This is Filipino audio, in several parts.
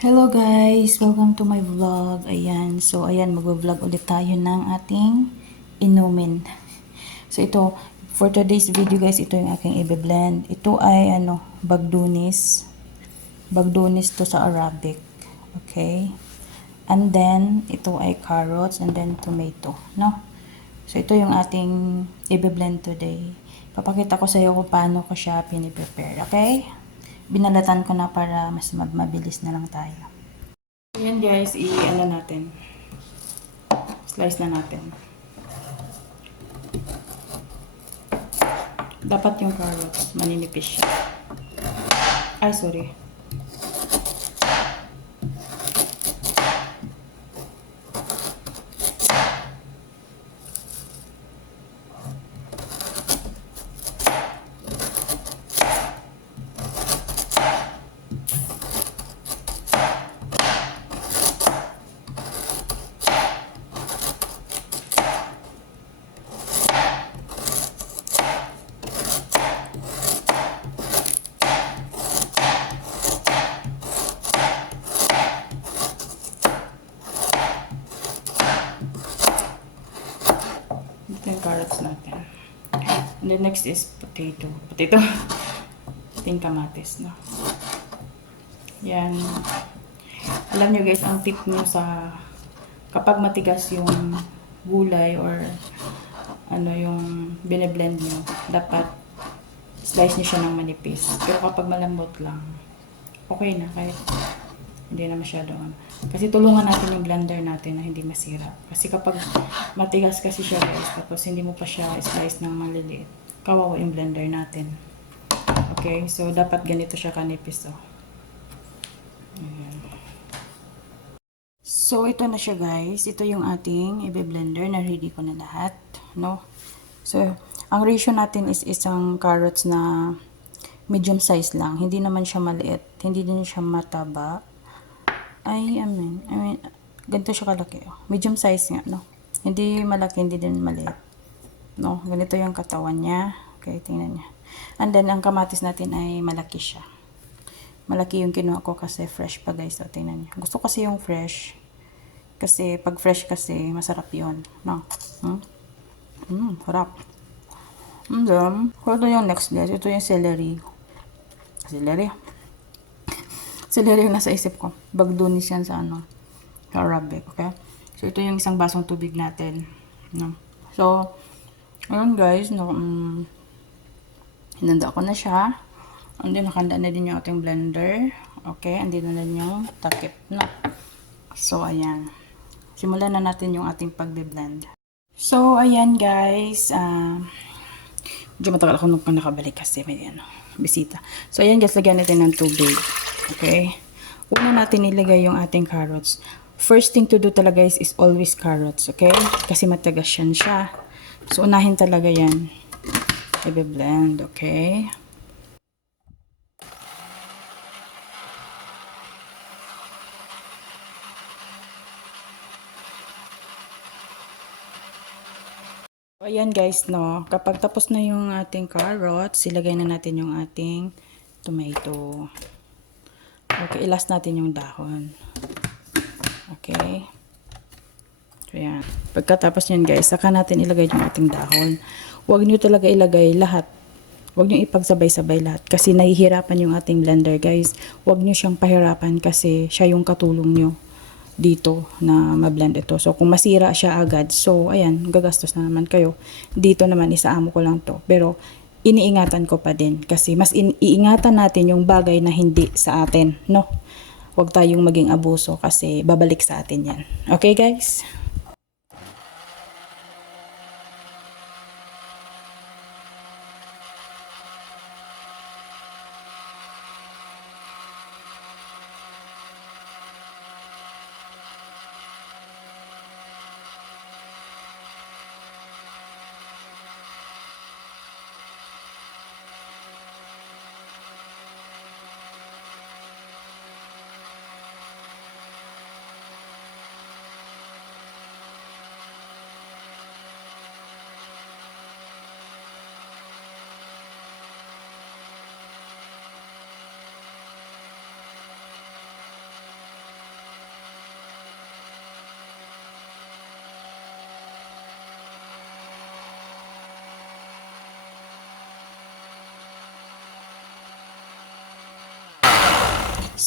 Hello guys! Welcome to my vlog. Ayan. So, ayan. Mag-vlog ulit tayo ng ating inumin. So, ito. For today's video guys, ito yung aking i-blend. Ito ay, bagdunis. Bagdunis to sa Arabic. Okay? And then, ito ay carrots and then tomato. No? So, ito yung ating i-blend today. Papakita ko sa iyo kung paano ko siya piniprepare. Okay? Binalatan ko na para mas mabilis na lang tayo. Ayan guys, i-ano natin. Slice na natin. Dapat yung carrots, maninipis siya. Ay, sorry. Ito yung carrots natin. And the next is potato. Potato. Ito yung kamatis, no? Yan. Alam nyo guys, ang tip nyo sa kapag matigas yung gulay or yung bine-blend nyo, dapat slice nyo siya ng manipis. Pero kapag malambot lang, okay na kahit hindi na masyado. Kasi tulungan natin yung blender natin na hindi masira. Kasi kapag matigas kasi siya guys, tapos hindi mo pa siya slice ng maliliit, kawawa yung blender natin. Okay, so dapat ganito siya kanipis. Ayan. So ito na siya guys. Ito yung ating i-blender na ready ko na lahat. No? So, ang ratio natin is isang carrots na medium size lang. Hindi naman siya maliit. Hindi din siya mataba. I mean, ganito siya kalaki. Oh. Medium size nga, no? Hindi malaki, hindi din maliit. No? Ganito yung katawan niya. Okay, tingnan niya. And then, ang kamatis natin ay malaki siya. Malaki yung kinuha ko kasi fresh pa guys. So, tingnan niya. Gusto kasi yung fresh. Kasi, pag fresh kasi, masarap yun. No? Harap. And then, ito yung next guys. Ito yung celery. Celery. Celery yung nasa isip ko. Bagdunis yan sa Arabic. Okay? So, ito yung isang basong tubig natin. No? So, ayun guys. No, hinanda ko na siya. And then, nakanda na din yung ating blender. Okay? Andito na din yung takip. No? So, ayan. Simulan na natin yung ating pagbe-blend. So, ayan guys. Medyo matagal ako nung nakabalik kasi may bisita. So, ayan guys, lagyan natin ng tubig. Okay? Una natin ilagay yung ating carrots. First thing to do talaga is always carrots. Okay? Kasi matagas yan siya. So, unahin talaga yan. I-blend. Okay? So, ayan guys, no. Kapag tapos na yung ating carrots, ilagay na natin yung ating tomato. Okay, i-last natin yung dahon. Okay. So, yan. Pagkatapos nyan guys, saka natin ilagay yung ating dahon. Huwag nyo talaga ilagay lahat. Huwag nyo ipagsabay-sabay lahat. Kasi nahihirapan yung ating blender guys. Huwag nyo siyang pahirapan kasi siya yung katulong nyo dito na ma-blend ito. So, kung masira siya agad, so, ayan, gagastos na naman kayo. Dito naman, isaamo ko lang to. Pero, iniingatan ko pa din. Kasi, mas iingatan natin yung bagay na hindi sa atin, no? Huwag tayong maging abuso kasi babalik sa atin yan. Okay, guys?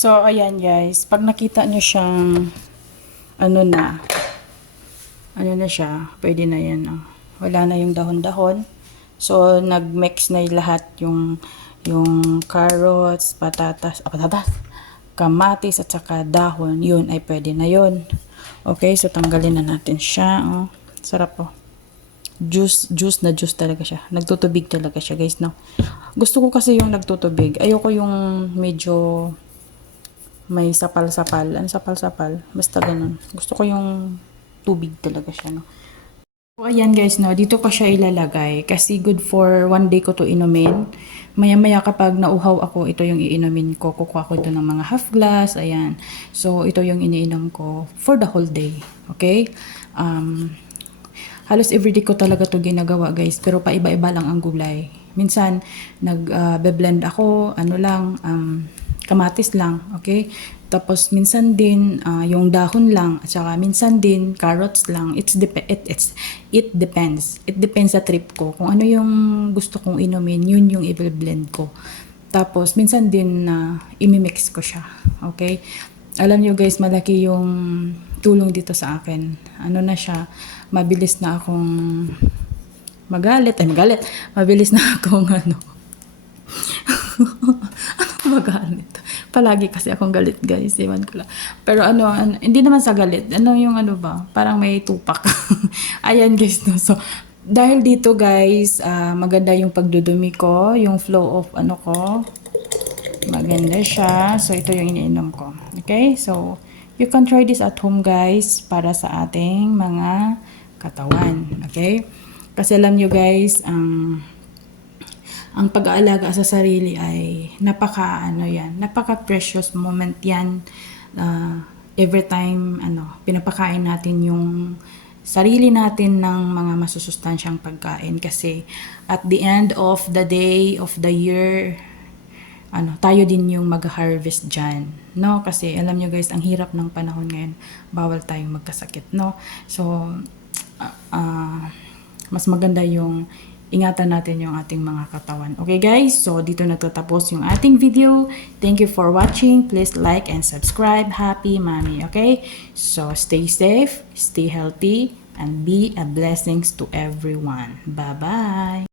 So, ayan guys. Pag nakita nyo siyang ano na siya, pwede na yan. Oh. Wala na yung dahon-dahon. So, nag-mix na lahat yung carrots, patatas, kamatis at saka dahon. Yun ay pwede na yun. Okay, so tanggalin na natin siya. Oh. Sarap po. Oh. Juice talaga siya. Nagtutubig talaga siya, guys, no. Gusto ko kasi yung nagtutubig. Ayoko yung medyo may sapal-sapal. Ano sapal-sapal? Basta ganun. Gusto ko yung tubig talaga siya, no. So, ayan guys, no. Dito ko siya ilalagay kasi good for 1 day ko to inumin. Maya-maya kapag nauhaw ako, ito yung iinumin ko. Kukuha ko ito ng mga half glass. Ayan. So, ito yung iniinom ko for the whole day. Okay? Halos everyday ko talaga to ginagawa guys, pero paiba-iba lang ang gulay. Minsan nag-blend ako, ano lang, kamatis lang, okay? Tapos minsan din yung dahon lang, at saka minsan din carrots lang. It depends. It depends sa trip ko. Kung ano yung gusto kong inumin, yun yung i-blend ko. Tapos minsan din imimix ko siya, okay? Alam nyo guys, malaki yung tulong dito sa akin. Ano na siya, mabilis na akong magalit. Mabilis na akong magalit. Palagi kasi akong galit guys, ewan ko lang. Pero hindi naman sa galit. Yung ba? Parang may tupak. Ayan guys, no. So, dahil dito guys, maganda yung pagdudumi ko, yung flow of ko. Maganda siya. So, ito yung iniinom ko. Okay? So, you can try this at home guys para sa ating mga katawan. Okay? Kasi alam nyo guys, ang pag-aalaga sa sarili ay napaka-precious moment yan. Every time, pinapakain natin yung sarili natin ng mga masusustansyang pagkain. Kasi at the end of the day, of the year, tayo din yung mag-harvest dyan, no? Kasi alam nyo guys, ang hirap ng panahon ngayon, bawal tayong magkasakit, no? So, mas maganda yung ingatan natin yung ating mga katawan. Okay guys, so dito natutapos yung ating video. Thank you for watching. Please like and subscribe. Happy Mommy, okay? So, stay safe, stay healthy, and be a blessings to everyone. Bye-bye!